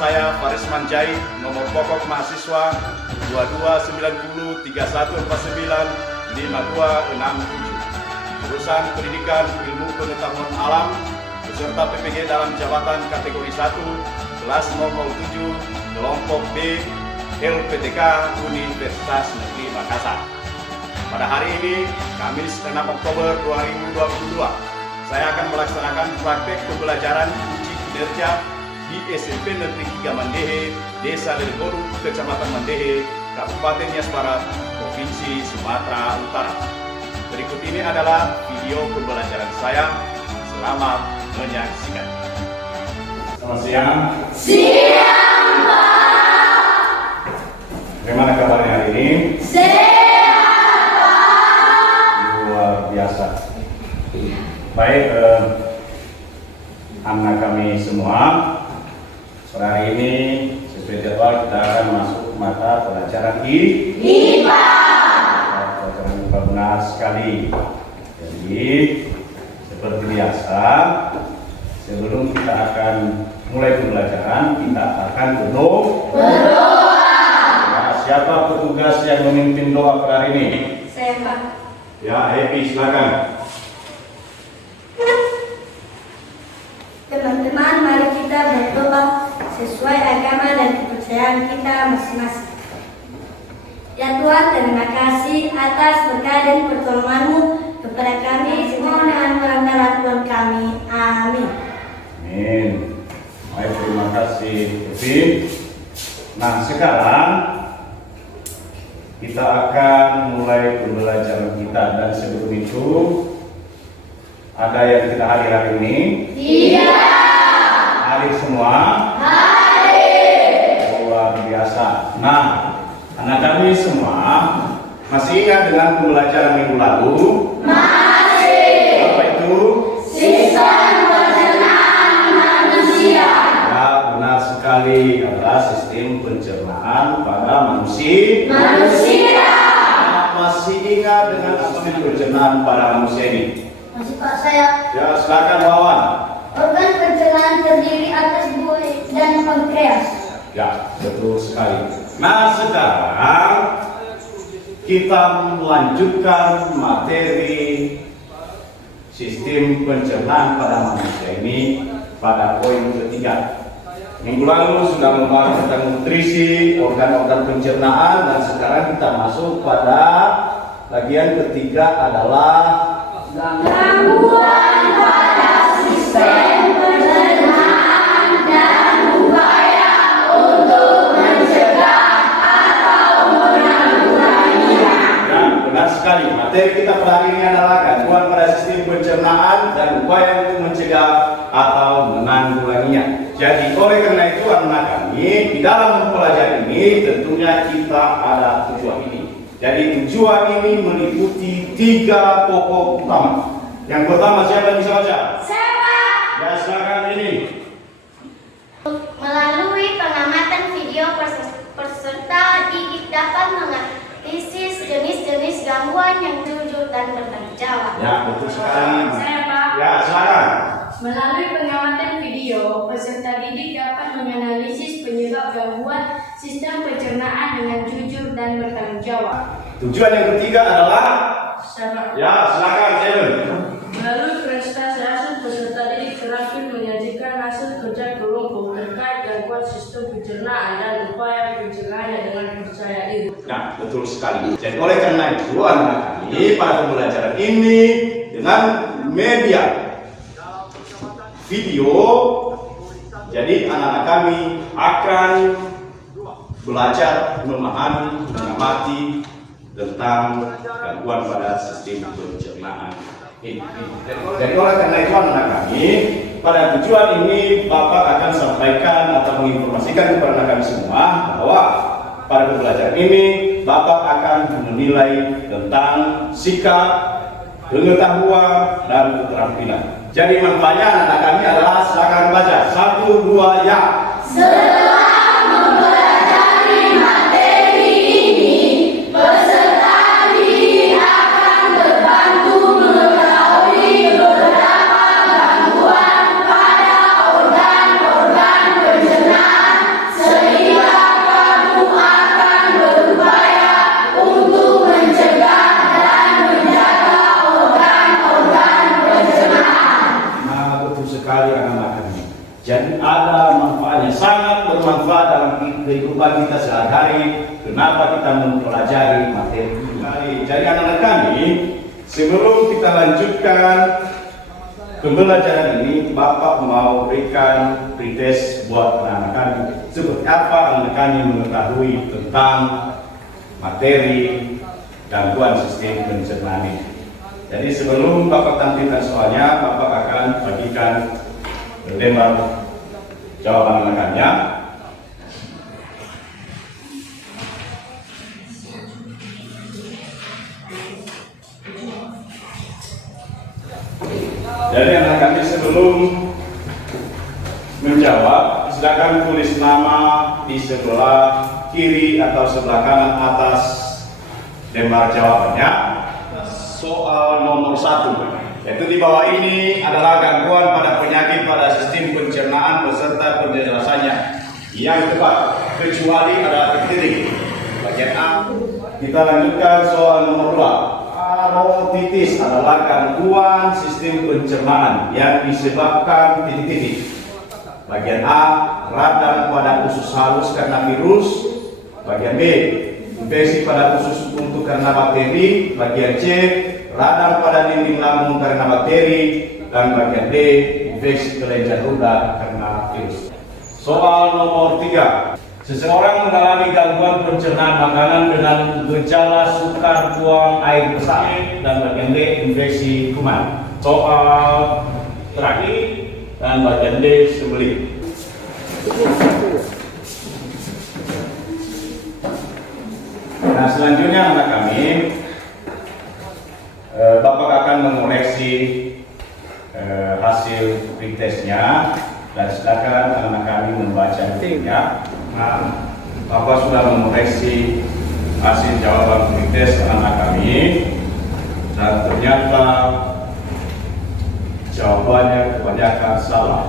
saya Faris Manjai, nomor pokok mahasiswa 229031495267. Jurusan Pendidikan Ilmu Pengetahuan Alam beserta PPG dalam jabatan kategori 1, kelas 007, kelompok B, LPTK Universitas Negeri Makassar. Pada hari ini, Kamis 6 Oktober 2022, saya akan melaksanakan praktek pembelajaran uji kinerja di SMP Negeri 3 Mandehe, Desa Lelebolu, Kecamatan Mandehe, Kabupaten Nias Barat, Provinsi Sumatera Utara. Berikut ini adalah video pembelajaran saya. Selamat menyaksikan. Selamat siang. Siang, Pak. Bagaimana kabarnya hari ini? Sehat, Pak. Luar biasa. Baik, anak kami semua, sore hari ini sesuai jadwal kita akan masuk mata pelajaran IPA. Pelajaran IPA benar sekali. Jadi seperti biasa, sebelum kita akan mulai pembelajaran, kita akan berdoa. Ya, siapa petugas yang memimpin doa pada hari ini? Saya, Pak. Ya, Happy, silakan. Teman-teman, mari kita berdoa sesuai agama dan kepercayaan kita masing-masing. Ya Tuhan, terima kasih atas berkat dan pertolongan-Mu kepada kami semua dengan perantara Tuhan kami. Amin. Amin. Baik, terima kasih, Kevin. Nah, sekarang kita akan mulai pembelajaran kita, dan sebelum itu ada yang tidak hadir hari ini? Iya. Hadir semua? Hadir. Luar biasa. Nah, anak kami semua masih ingat dengan pembelajaran minggu lalu? Masih. Apa itu? Sistem pencernaan manusia. Ya, benar sekali, adalah sistem pencernaan pada manusia. Masih ingat dengan sistem pencernaan pada manusia ini? Masih, Pak. Saya. Ya, silakan Wawan. Organ pencernaan terdiri atas buih dan pankreas. Ya, betul sekali. Nah, sekarang kita melanjutkan materi sistem pencernaan pada manusia ini pada poin ketiga. Minggu lalu sudah membahas tentang nutrisi, organ-organ pencernaan, dan sekarang kita masuk pada bagian ketiga adalah Gangguan pada sistem pencernaan dan upaya untuk mencegah atau menanggulanginya. Ya, benar sekali. Materi kita pada hari ini adalah gangguan pada sistem pencernaan dan upaya untuk mencegah atau menanggulanginya. Jadi oleh karena itu anak kami di dalam mempelajari ini tentunya kita ada tujuan ini. Jadi tujuan ini meliputi 3 pokok utama. Yang pertama, siapa yang bisa baca? Saya, Pak. Ya, silakan ini. Melalui pengamatan video, peserta didik dapat menganalisis jenis-jenis gangguan yang jujur dan bertanggung jawab. Ya, betul sekali. Saya, Pak. Ya, silakan. Melalui pengamatan video, peserta didik dapat menganalisis penyebab gangguan sistem pencernaan dengan jujur dan bertanggung jawab. Tujuan yang ketiga adalah, Sama. ya, silakan, Steven. Melalui prestasi hasil, peserta didik terampil menyajikan hasil kerja kelompok terkait gangguan sistem pencernaan dan upaya pencegahannya dengan percaya diri. Nah, betul sekali. Jadi oleh karena itu anak kami pada pembelajaran ini dengan media video, jadi anak-anak kami akan belajar memahami, mengamati tentang gangguan pada sistem pencernaan ini. Jadi oleh karena itu anak kami pada tujuan ini Bapak akan sampaikan atau menginformasikan kepada anak kami semua bahwa pada pembelajaran ini Bapak akan menilai tentang sikap, pengetahuan, dan keterampilan. Jadi manfaatnya anak kami adalah, silakan baca 1, 2, ya. Setelah mempelajari materi ini, peserta didik akan terbantu mengetahui beberapa gangguan pada organ-organ pencernaan kehidupan kita sehari-hari, kenapa kita mempelajari materi ini. Jadi anak-anak kami, sebelum kita lanjutkan pembelajaran ini, Bapak mau berikan pretest buat anak-anak kami. Seperti apa anak kami mengetahui tentang materi gangguan sistem pencernaan ini. Jadi sebelum Bapak tampilkan soalnya, Bapak akan bagikan lembar jawaban anak-anaknya. Jadi anak kami sebelum menjawab, silakan tulis nama di sebelah kiri atau sebelah kanan atas lembar jawabannya. Soal nomor 1, yaitu di bawah ini adalah gangguan pada penyakit pada sistem pencernaan beserta penjelasannya yang tepat, kecuali ada titik. Bagian A. Kita lanjutkan soal nomor 2. Parotitis adalah gangguan sistem pencernaan yang disebabkan titik-titik. Bagian A, radang pada usus halus karena virus. Bagian B, infeksi pada usus untuk karena bakteri. Bagian C, radang pada dinding lambung karena bakteri. Dan bagian D, infeksi kelenjar ludah karena virus. Soal nomor 3. Seseorang mengalami gangguan pencernaan makanan dengan gejala sukar buang air besar. Dan bagian D, infeksi kuman. Soal terakhir dan bagian D, sembelit. Nah, selanjutnya anak kami, Bapak akan mengoreksi hasil pretestnya dan silakan anak kami membaca ya. Nah, Bapak sudah mengoreksi hasil jawaban pretest anak kami dan ternyata jawabannya kebanyakan salah.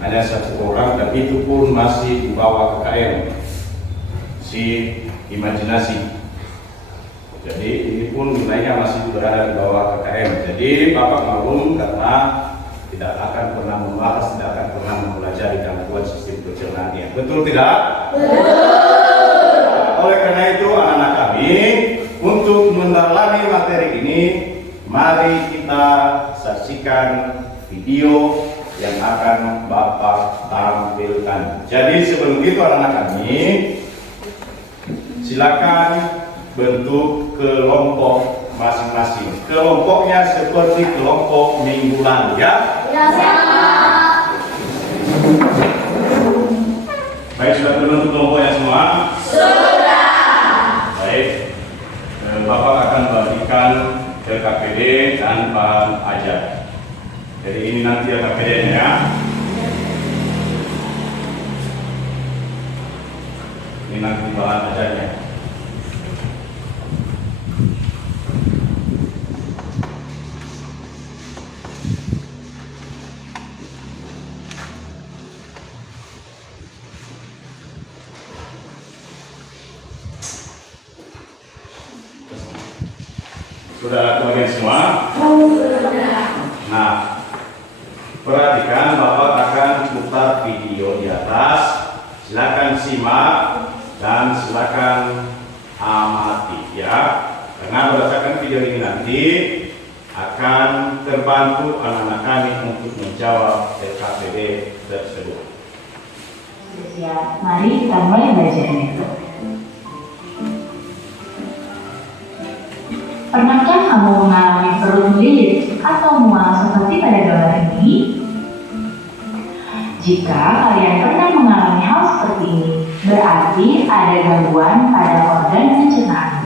Hanya satu orang dan itu pun masih di bawah KKM, si imajinasi. Jadi ini pun nilainya masih berada di bawah KKM. Jadi Bapak maklum karena tidak akan pernah membahas, tidak akan pernah mempelajari gangguan sistem pencernaan. Betul tidak? Betul. Oleh karena itu anak-anak kami, untuk mendalami materi ini, mari kita saksikan video yang akan Bapak tampilkan. Jadi sebelum itu anak-anak kami, silakan bentuk kelompok masing-masing. Kelompoknya seperti kelompok minggu lalu ya. Ya, siap. Baik, sudah terbentuk kelompoknya semua? Sudah. Baik, Bapak akan bagikan LKPD dan bahan ajar. Jadi ini nanti LKPD-nya ya. Ini nanti bahan ajarnya. Sudah kebagian semua? Nah, perhatikan Bapak akan putar video di atas. Silakan simak dan silakan amati ya. Karena berdasarkan video ini nanti akan terbantu anak-anak kami untuk menjawab LKPD tersebut. Siap, mari kita mulai belajarnya. Pernahkah kamu mengalami perut melilit atau mual seperti pada gambar ini? Jika kalian pernah mengalami hal seperti ini, berarti ada gangguan pada organ pencernaan.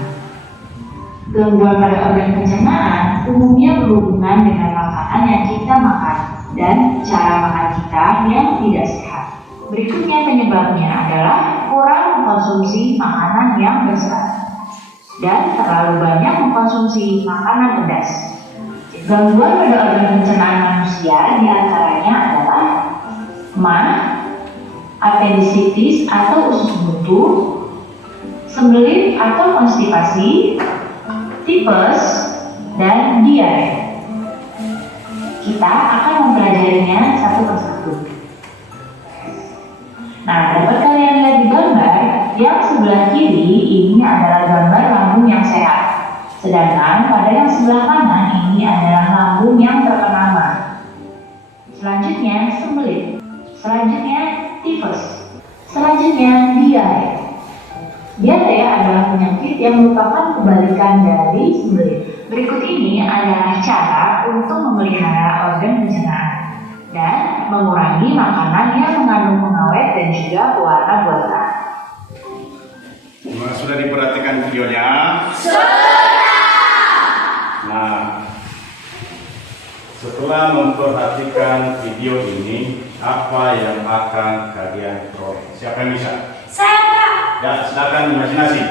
Gangguan pada organ pencernaan umumnya berhubungan dengan makanan yang kita makan dan cara makan kita yang tidak sehat. Berikutnya penyebabnya adalah kurang mengkonsumsi makanan yang berserat dan terlalu banyak mengkonsumsi makanan pedas. Gangguan pada organ pencernaan manusia diantaranya adalah MA, apendisitis atau usus buntu, sembelit atau konstipasi, tipes, dan diare. Kita akan mempelajarinya satu persatu. Nah, dapat kalian lihat di gambar, yang sebelah kiri ini adalah gambar lambung yang sehat. Sedangkan pada yang sebelah kanan ini adalah lambung yang terkena MA. Selanjutnya, sembelit. Selanjutnya, tifus. Selanjutnya, diare. Diare adalah penyakit yang merupakan kebalikan dari sembelit. Berikut ini adalah cara untuk memelihara organ pencernaan dan mengurangi makanan yang mengandung pengawet dan juga pewarna buatan. Sudah diperhatikan videonya? Nah, setelah memperhatikan video ini, apa yang akan kalian peroleh? Siapa yang bisa? Saya, Pak. Ya, silakan imajinasi.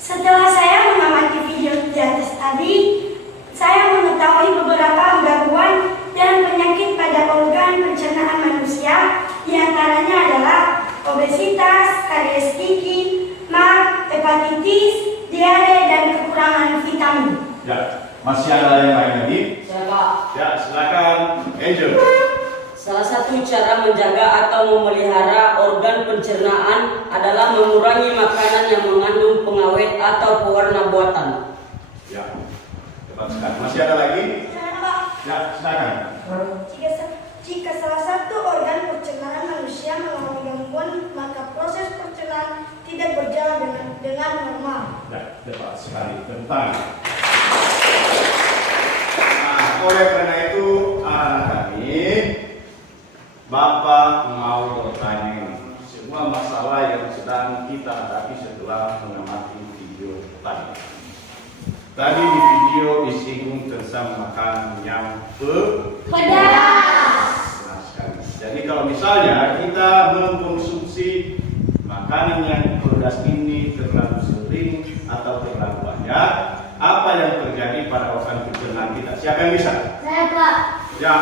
Setelah saya mengamati video di atas tadi, saya mengetahui beberapa gangguan dan penyakit pada organ pencernaan manusia, diantaranya adalah obesitas, karies gigi, MA, hepatitis, diare, dan kekurangan vitamin. Ya, masih ada yang lain lagi? Saya, Pak. Ya, silakan Angel. Salah satu cara menjaga atau memelihara organ pencernaan adalah mengurangi makanan yang mengandung pengawet atau pewarna buatan. Ya, tepat sekali. Masih ada lagi? Pak, Ya, silakan. jika salah satu organ pencernaan manusia mengalami gangguan, maka proses pencernaan tidak berjalan dengan normal. Ya, tepat sekali. Tentang. Nah, oleh karena itu, anak kami, Bapak mau bertanya semua masalah yang sedang kita hadapi setelah mengamati video tadi. Tadi di video disinggung tentang makanan yang Pedas. Nah, sekali. Jadi kalau misalnya kita mengkonsumsi makanan yang pedas ini terlalu sering atau terlalu banyak, apa yang terjadi pada organ pencernaan kita? Siapa yang bisa? Saya, Pak. Ya.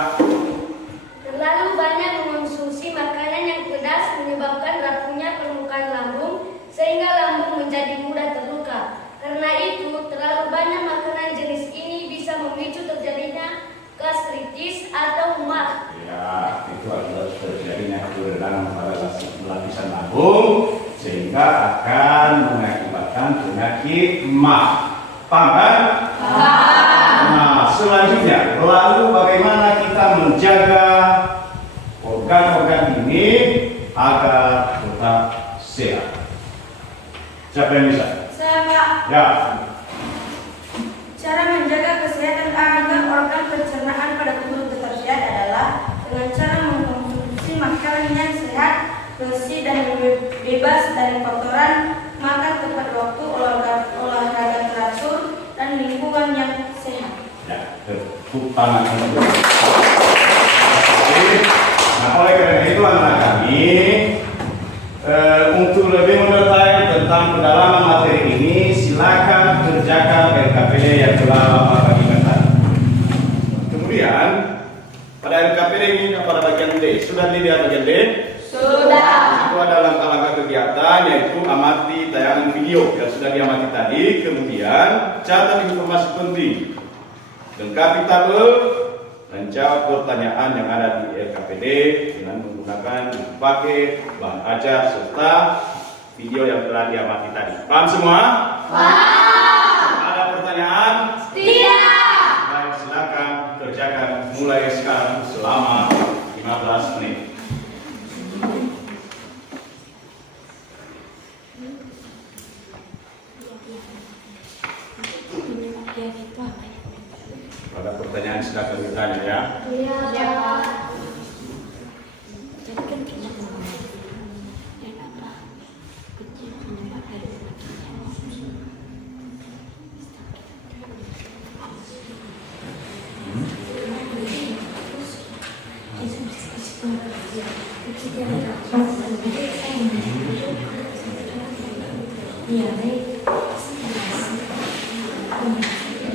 Terlalu banyak mengonsumsi makanan yang pedas menyebabkan rapuhnya permukaan lambung sehingga lambung menjadi mudah terluka. Karena itu, terlalu banyak makanan jenis ini bisa memicu terjadinya gastritis atau MA. Ya, itu adalah terjadinya kelelahan pada lapisan lambung sehingga akan mengakibatkan penyakit MA. Paham kan? Nah, selanjutnya, lalu bagaimana kita menjaga organ-organ ini agar tetap sehat? Siapa yang bisa? Saya, Pak. Ya. Cara menjaga kesehatan agar organ pencernaan pada tubuh tetap sehat adalah dengan cara mengkonsumsi makanan yang sehat, bersih dan bebas dari kotoran, makan tepat waktu, olahraga teratur, dan lingkungan yang sehat. Ya, tepuk tangan untuk. Nah, oleh karena itu anak kami, untuk lebih mendetail tentang pendalaman materi ini, silakan kerjakan LKPD yang telah Bapak bagikan tadi. Kemudian pada LKPD ini pada bagian D, sudah dilihat bagian D? Sudah. Itu ada langkah-langkah kegiatan yaitu amati tayangan video yang sudah diamati tadi, kemudian catat informasi penting, lengkapi tabel, dan jawab pertanyaan yang ada di LKPD dengan menggunakan pakai bahan ajar serta video yang telah diamati tadi. Paham semua? Paham. Ada pertanyaan? Tidak. Baik, silakan kerjakan mulai sekarang selama 15 menit. Ada pertanyaan silakan bertanya ya. Iya.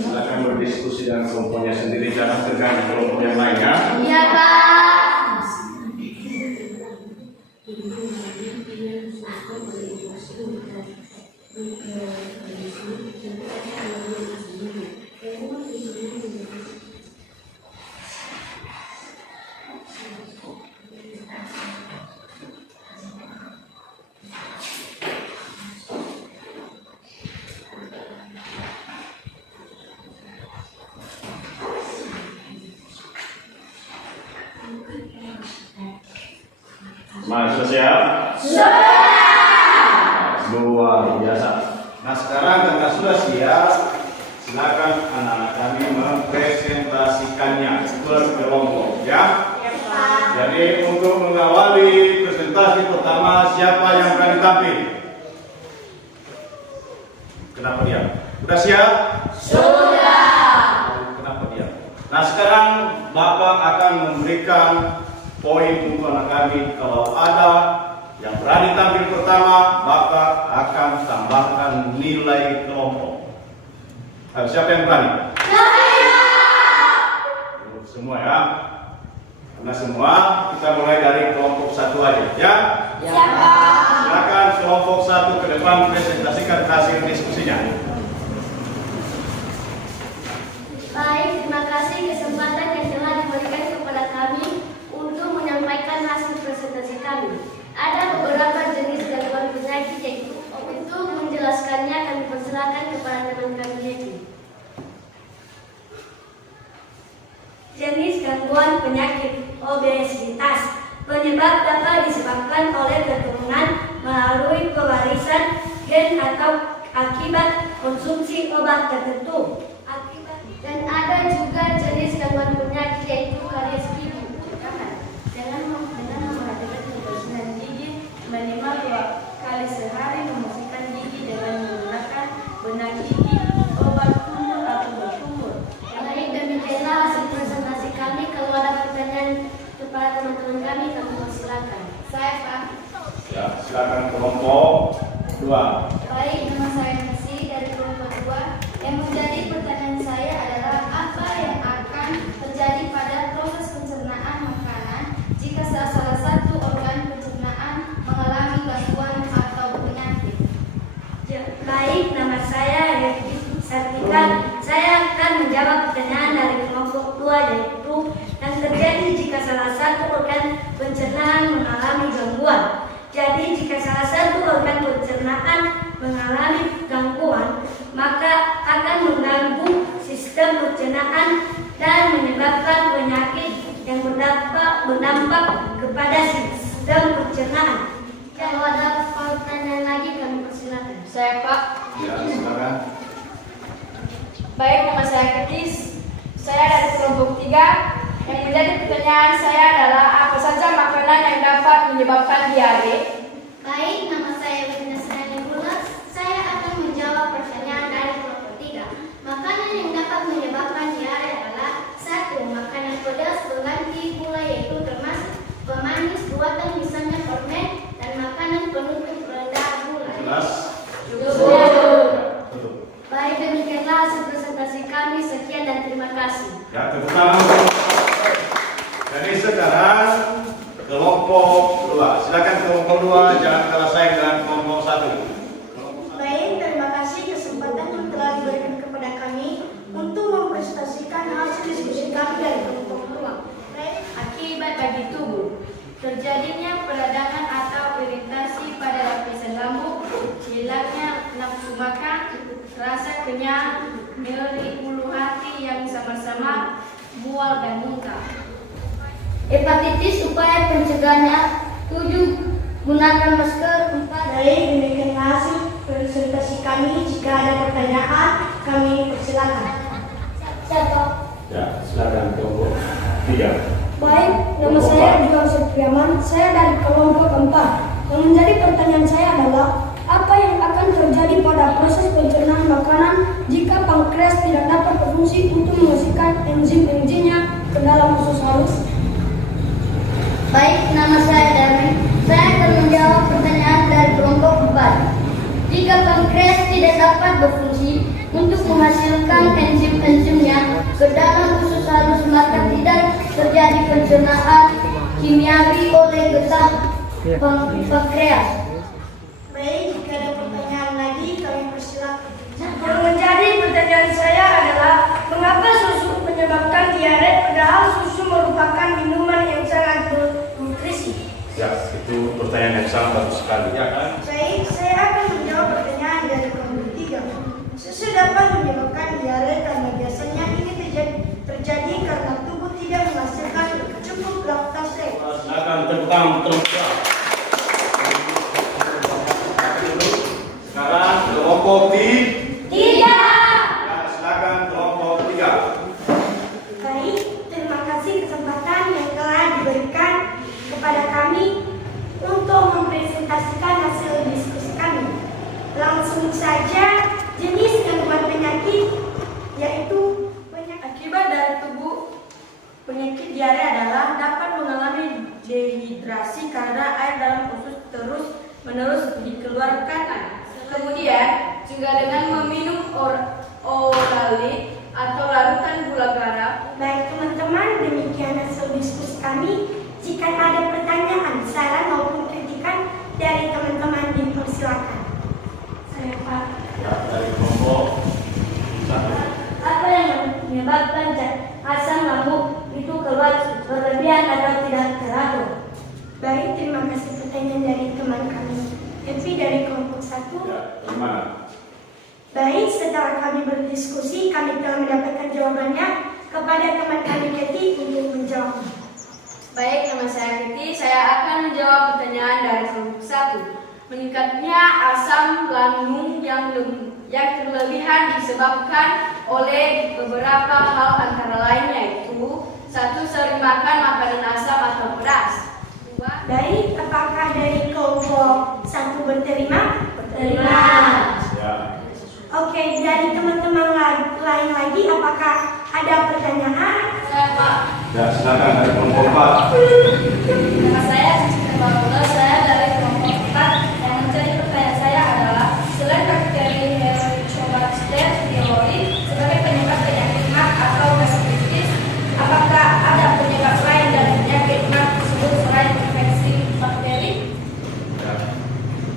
Silakan berdiskusi dengan kelompoknya sendiri, jangan terganggu kelompok yang lain ya. Iya, Pak. Semuanya sudah siap? Luar biasa. Nah sekarang karena sudah siap, silakan anak-anak kami mempresentasikannya berkelompok ya. Jadi untuk mengawali presentasi pertama, siapa yang berani tampil? Kenapa diam? Sudah siap? Kenapa diam? Nah sekarang Bapak akan memberikan poin untuk anak kami. Kalau ada yang berani tampil pertama, Bapak akan tambahkan nilai kelompok. Ayo, siapa yang berani? Semua ya. Karena semua, kita mulai dari kelompok satu aja ya. Silakan kelompok satu ke depan presentasikan hasil diskusinya. Baik, terima kasih kesempatan yang telah diberikan kepada kami untuk menyampaikan hasil presentasi kami. Ada beberapa jenis gangguan penyakit yaitu untuk menjelaskannya kami persilakan kepada teman kami Yeti. Jenis gangguan penyakit obesitas. Penyebab dapat disebabkan oleh keturunan melalui pewarisan gen atau akibat konsumsi obat tertentu. Dan ada juga jenis gangguan penyakit yaitu karies gigi. Dengan memperhatikan kebersihan gigi minimal 2 kali sehari, membersihkan gigi dengan menggunakan benak gigi, obat kumur atau berkumur. Baik, demikianlah hasil presentasi kami. Kalau ada pertanyaan kepada teman-teman kami persilakan. Saya Pak. Ya, silakan kelompok 2. Baik, nama saya Nisi dari kelompok 2. Yang menjadi pertanyaan saya adalah apa yang akan terjadi pada proses pencernaan makanan jika salah satu organ pencernaan mengalami gangguan atau penyakit? Baik, nama saya Yeti Sartika. Saya akan menjawab pertanyaan dari kelompok 2 yaitu yang terjadi jika salah satu organ pencernaan mengalami gangguan. Jadi jika salah satu organ pencernaan mengalami gangguan, maka akan mengganggu sistem pencernaan dan menyebabkan penyakit yang berdampak kepada sistem pencernaan. Kalau ada pertanyaan lagi kami persilakan. Saya Pak. Ya, silakan. Baik, nama saya Ketis. Saya dari kelompok 3. Yang menjadi pertanyaan saya adalah apa saja makanan yang dapat menyebabkan diare? Baik, nama saya Wina Sranibulas. Saya akan menjawab pertanyaan dari kelompok 3. Makanan yang dapat menyebabkan diare adalah 1. Makanan pedas pengganti gula yaitu termasuk pemanis buatan misalnya permen dan makanan penutup rendah gula. Jelas? Baik, demikianlah hasil presentasi kami. Sekian dan terima kasih. Ya, tepuk tangan. Jadi sekarang kelompok 2. Silakan kelompok 2, jangan kalah saing dengan kelompok 1. Baik, terima kasih kesempatan yang telah diberikan kepada kami untuk mempresentasikan hasil diskusi kami dari kelompok 2. Akibat bagi tubuh, terjadinya peradangan atau iritasi pada lapisan lambung, hilangnya nafsu makan, rasa kenyang, nyeri ulu hati yang sama-sama, mual dan muntah. Hepatitis, upaya pencegahannya 7. Gunakan masker. 4. Baik, demikian hasil presentasi kami. Jika ada pertanyaan, kami persilakan. Siapa? Ya, silakan kelompok 3. Baik, nama saya Juan Setriaman. Saya dari kelompok 4. Yang menjadi pertanyaan saya adalah apa yang akan terjadi pada proses pencernaan makanan jika pankreas tidak dapat berfungsi untuk menghasilkan enzim-enzimnya ke dalam usus halus? Baik, nama saya Darwin. Saya akan menjawab pertanyaan dari kelompok 4. Jika pankreas tidak dapat berfungsi untuk menghasilkan enzim-enzimnya ke dalam usus halus, maka tidak terjadi pencernaan kimiawi oleh getah pankreas. Baik, jika ada pertanyaan lagi, kami persilakan. Yang menjadi pertanyaan saya adalah mengapa susu menyebabkan diare padahal susu merupakan minuman yang sangat bernutrisi? Ya, itu pertanyaan yang sangat bagus sekali ya kan? Baik, saya akan menjawab pertanyaan dari kelompok 3. Susu dapat menyebabkan diare karena biasanya ini terjadi karena tubuh tidak menghasilkan cukup laktase. Silakan tepuk tangan terus. penyakit diare adalah dapat mengalami dehidrasi karena air dalam usus terus-menerus dikeluarkan. Kemudian juga dengan meminum oralit atau larutan gula garam. Baik teman-teman, demikian hasil diskusi kami. Jika ada pertanyaan, saran maupun kritikan dari teman-teman dipersilakan. Saya Pak. Ya, dari kelompok 1. Apa yang menyebabkan asam lambung itu keluar berlebihan atau tidak teratur? Baik, terima kasih pertanyaan dari teman kami. Evi dari kelompok 1. Ya, gimana? Baik, setelah kami berdiskusi, kami telah mendapatkan jawabannya. Kepada teman kami Keti untuk menjawab. Baik, nama saya Keti. Saya akan menjawab pertanyaan dari kelompok 1. Meningkatnya asam lambung yang terlebihan disebabkan oleh beberapa hal, antara lain yaitu 1. Sering makan makanan asam atau pedas. 2. Baik, apakah dari kelompok 1 berterima? Berterima. Ya. Oke, dari teman-teman lain lagi, apakah ada pertanyaan? Saya Pak. Ya, silakan dari kelompok 4. Nama saya Cici Terbaula, saya dari kelompok 4. Yang menjadi pertanyaan saya adalah, selain bakteri Helicobacter pylori sebagai penyebab penyakit MAC atau gastritis, apakah ada penyebab lain dari penyakit MAC tersebut selain infeksi bakteri? Ya.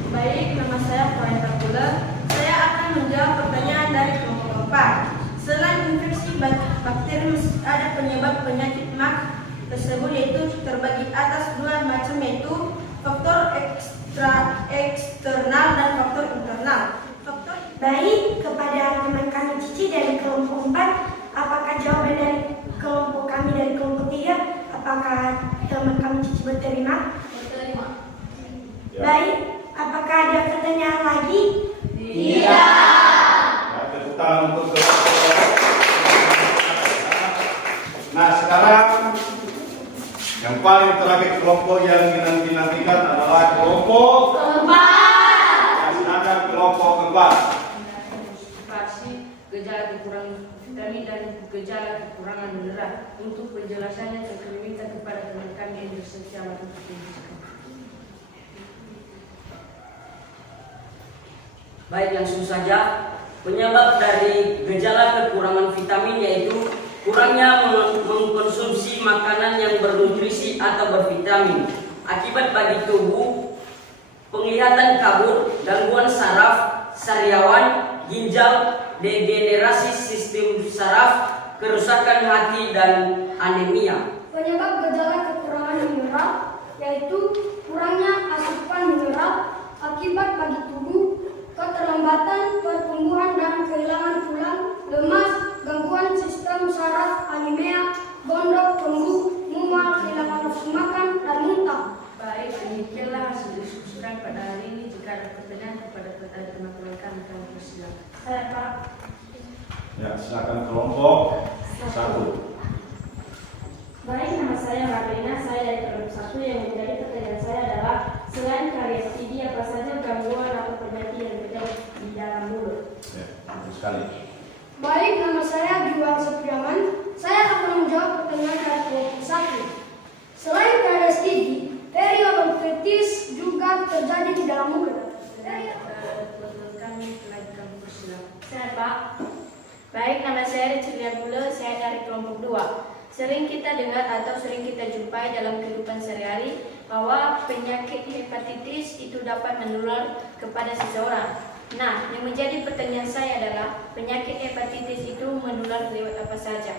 Baik, nama saya Puan Terbaula. Saya akan menjawab pertanyaan dari kelompok 4. Selain infeksi bakteri, ada penyebab penyakit MAC tersebut, yaitu terbagi atas 2 macam, yaitu faktor eksternal dan faktor internal. Baik, kepada teman kami Cici dari kelompok 4, apakah jawaban dari kelompok kami dari kelompok 3? Apakah teman kami Cici berterima? Berterima. Ya. Baik, apakah ada pertanyaan lagi? Ya, tepuk tangan untuk kelompok. Nah, sekarang yang paling terakhir kelompok yang dinanti-nantikan adalah kelompok 4. Ya, silakan kelompok 4. Antisipasi gejala kekurangan vitamin dan gejala kekurangan mineral. Untuk penjelasannya kami minta kepada teman kami Andrew Setiawan untuk menjelaskan. Baik, langsung saja. Penyebab dari gejala kekurangan vitamin yaitu kurangnya mengkonsumsi makanan yang bernutrisi atau bervitamin. Akibat bagi tubuh, penglihatan kabur, gangguan saraf, sariawan, ginjal, degenerasi sistem saraf, kerusakan hati, dan anemia. Penyebab gejala kekurangan mineral yaitu kurangnya asupan mineral akibat bagi tubuh, keterlambatan pertumbuhan dan kehilangan tulang, lemas, gangguan sistem saraf, anemia, gondok, tumbuh, mual, kehilangan nafsu makan, dan muntah. Baik, demikianlah hasil diskusikan pada hari ini. Jika ada pertanyaan kepada teman-teman kami persilakan. Saya Pak. Ya, silakan kelompok 1. Baik, nama saya Marlina, saya dari kelompok 1. Yang menjadi pertanyaan saya adalah, selain karies gigi, apa saja gangguan atau penyakit yang terjadi di dalam mulut? Ya, betul sekali. Baik, nama saya Juwan Sepriaman. Saya akan menjawab pertanyaan dari kelompok 1. Selain karies gigi, periodontitis juga terjadi di dalam mulut. Teman-teman kami kami persilakan. Saya Pak. Baik, nama saya Ricilia Bule, saya dari kelompok 2. Sering kita dengar atau sering kita jumpai dalam kehidupan sehari-hari bahwa penyakit hepatitis itu dapat menular kepada seseorang. Nah, yang menjadi pertanyaan saya adalah, penyakit hepatitis itu menular lewat apa saja?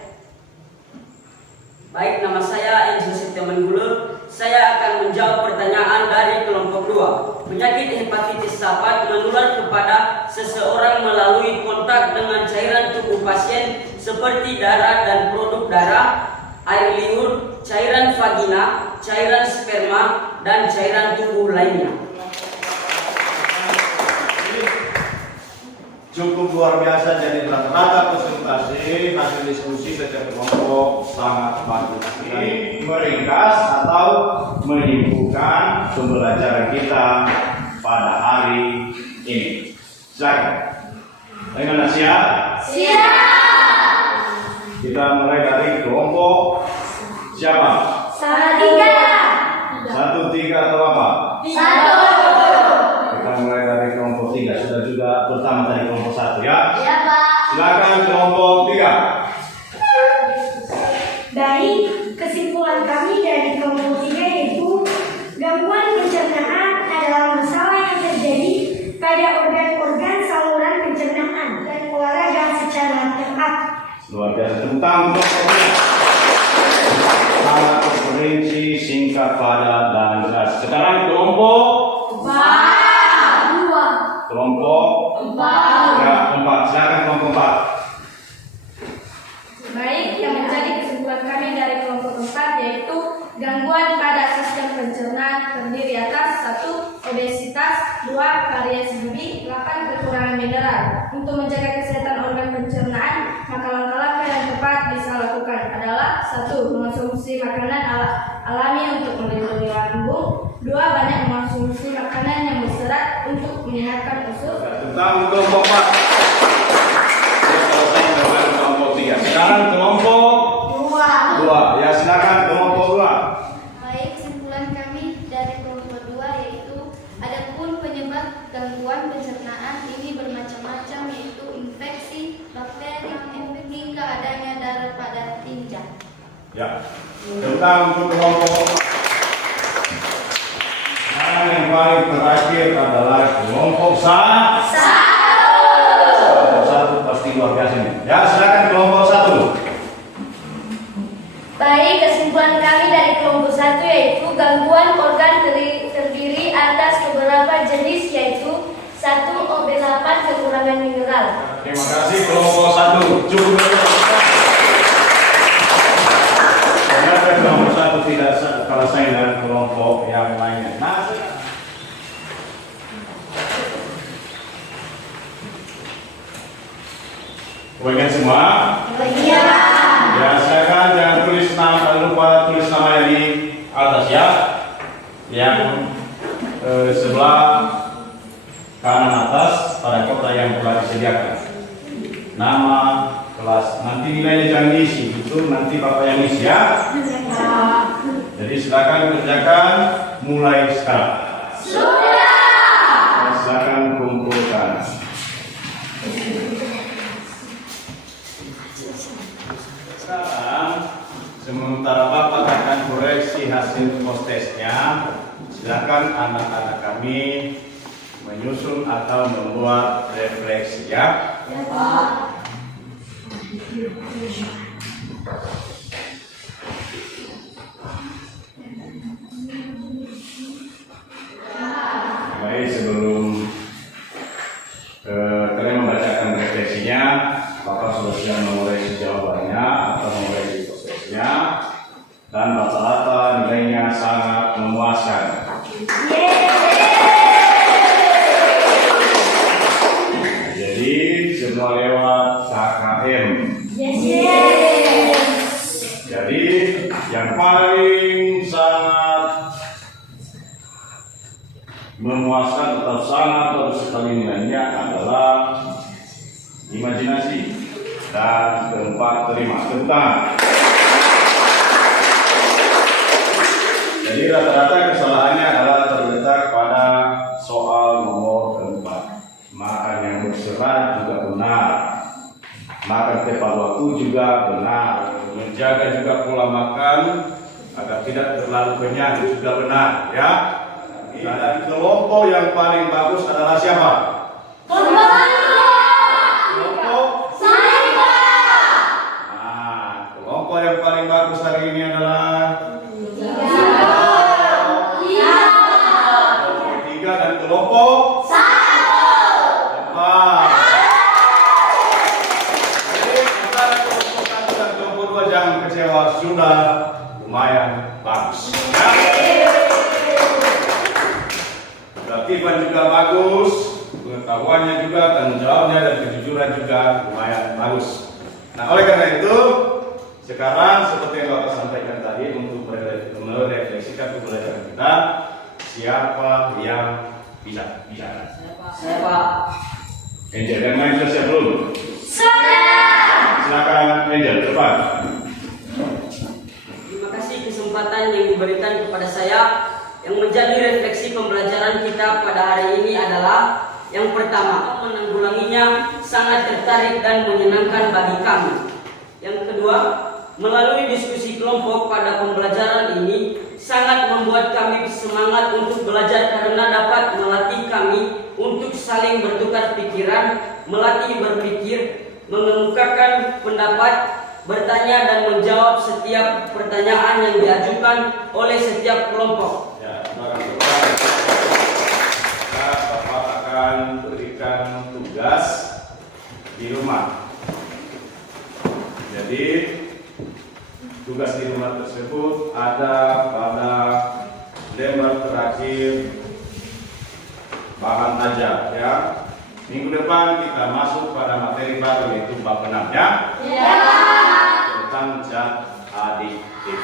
Baik, nama saya Angel Setiawan Gule. Saya akan menjawab pertanyaan dari kelompok 2. Penyakit hepatitis dapat menular kepada seseorang melalui kontak dengan cairan tubuh pasien seperti darah dan produk darah, air liur, cairan vagina, cairan sperma, dan cairan tubuh lainnya. Cukup luar biasa, jadi rata-rata presentasi hasil diskusi setiap kelompok sangat bagus. Ini meringkas atau menyimpulkan pembelajaran kita pada hari ini. Silakan. Dengan siap? Siap! Kita mulai dari kelompok Siapa? Salatiga. 1, 3 atau apa? 1. Kita mulai dari kelompok 3. Sudah juga pertama dari kelompok 1 ya. Ya, Pak. Silakan kelompok 3. Baik, kesimpulan kami dari kelompok 3 yaitu gangguan pencernaan adalah masalah yang terjadi pada organ-organ saluran pencernaan dan olahraga secara tepat. Luar biasa. Tepuk tangan untuk kelompok 3. Sangat terperinci, singkat, padat, dan jelas. Sekarang kelompok 2. kelompok 4. ya, 4. Silakan kelompok 4. Baik, yang menjadi kesimpulan kami dari kelompok 4 yaitu gangguan pada sistem pencernaan terdiri atas 1. Obesitas, 2. Karies budi, 8. Kekurangan mineral. Untuk menjaga kesehatan organ pencernaan, maka langkah-langkah yang tepat bisa lakukan adalah 1. Mengonsumsi makanan alami untuk melindungi lambung, 2. Banyak mengonsumsi makanan yang berserat untuk menyehatkan usus. Tentang kelompok 4. Selesai dengan kelompok 3. Sekarang kelompok 2. Ya, silakan kelompok 2. Baik, kesimpulan kami dari kelompok 2 yaitu adapun penyebab gangguan pencernaan ini bermacam-macam yaitu infeksi, bakteri, hingga adanya darah pada tinja. Ya. Tentang untuk kelompok 4. Nah, yang paling terakhir adalah kelompok 1. Kelompok 1 pasti luar biasa ini. Ya, silakan kelompok 1. Baik, kesimpulan kami dari kelompok 1 yaitu gangguan organ terdiri atas beberapa jenis yaitu 1. OB8 kekurangan mineral. Terima kasih kelompok 1. Cukup. Ternyata kelompok 1 tidak kalah saing dengan kelompok yang lainnya. Nah, bagian semua. Iya. Ya, silakan jangan tulis nama, jangan lupa tulis nama yang di atas ya. Yang sebelah kanan atas pada kotak yang telah disediakan. Nama, kelas, nanti nilainya jangan diisi, itu nanti Bapak yang isi ya. Jadi silakan kerjakan mulai sekarang. Sudah. Silakan kumpulkan. Sekarang sementara Bapak akan koreksi hasil post-testnya, silakan anak-anak kami menyusun atau membuat refleksi ya. Baik, sebelum kalian membacakan refleksinya, Bapak sudah siap mengoreksi jawabannya atau mengoreksi prosesnya, dan rata-rata nilainya sangat memuaskan. Jadi semua lewat KKM. Jadi yang paling sangat memuaskan atau sangat bagus sekali nilainya adalah imajinasi dan keempat terima. Tentang. Jadi rata-rata kesalahannya adalah terletak pada soal nomor keempat. Makan yang berserat juga benar. Makan tepat waktu juga benar. Menjaga juga pola makan agar tidak terlalu kenyang juga benar, ya. Dan kelompok yang paling bagus adalah siapa? Kelompok. Nah, kelompok yang paling bagus hari ini adalah kelompok 3 dan kelompok 1. Jadi antara kelompok 1 dan kelompok 2 jangan kecewa, sudah lumayan bagus. Keaktifan juga bagus, pengetahuannya juga, tanggung jawabnya dan kejujuran juga lumayan bagus. Nah, oleh karena itu, sekarang seperti yang Bapak sampaikan tadi untuk merefleksikan pembelajaran kita, siapa yang bisa? Saya Pak. Angel, yang lain sudah siap belum? Sudah. Silakan Angel, cepat. Terima kasih diberikan kepada saya yang menjadi refleksi pembelajaran kita pada hari ini adalah yang pertama, menanggulanginya sangat tertarik dan menyenangkan bagi kami. Yang kedua, melalui diskusi kelompok pada pembelajaran ini sangat membuat kami semangat untuk belajar karena dapat melatih kami untuk saling bertukar pikiran, melatih berpikir, mengemukakan pendapat, bertanya dan menjawab setiap pertanyaan yang diajukan oleh setiap kelompok. Ya, terima kasih. Bapak akan berikan tugas di rumah. Jadi tugas di rumah tersebut ada pada lembar terakhir bahan ajar ya. Minggu depan kita masuk pada materi baru yaitu bab 6-nya. Tentang zat adiktif.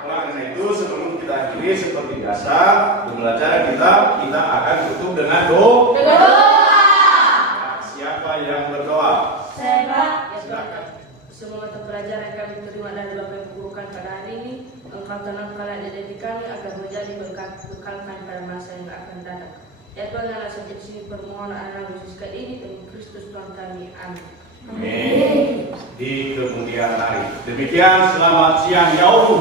Oleh karena itu sebelum kita akhiri seperti biasa pembelajaran kita akan tutup dengan doa. Siapa yang berdoa? Saya, Pak. Silakan. Semua mata pelajaran yang kami terima dari Bapak yang gurukan pada hari ini, Engkau tenangkanlah diri kami agar menjadi bekalkan pada masa yang akan datang. Ya Tuhan, yang sampai di sini permohonan anak Yesus ini demi Kristus Tuhan kami. Amin. Amin. Di kemudian hari. Demikian selamat siang ya Allah.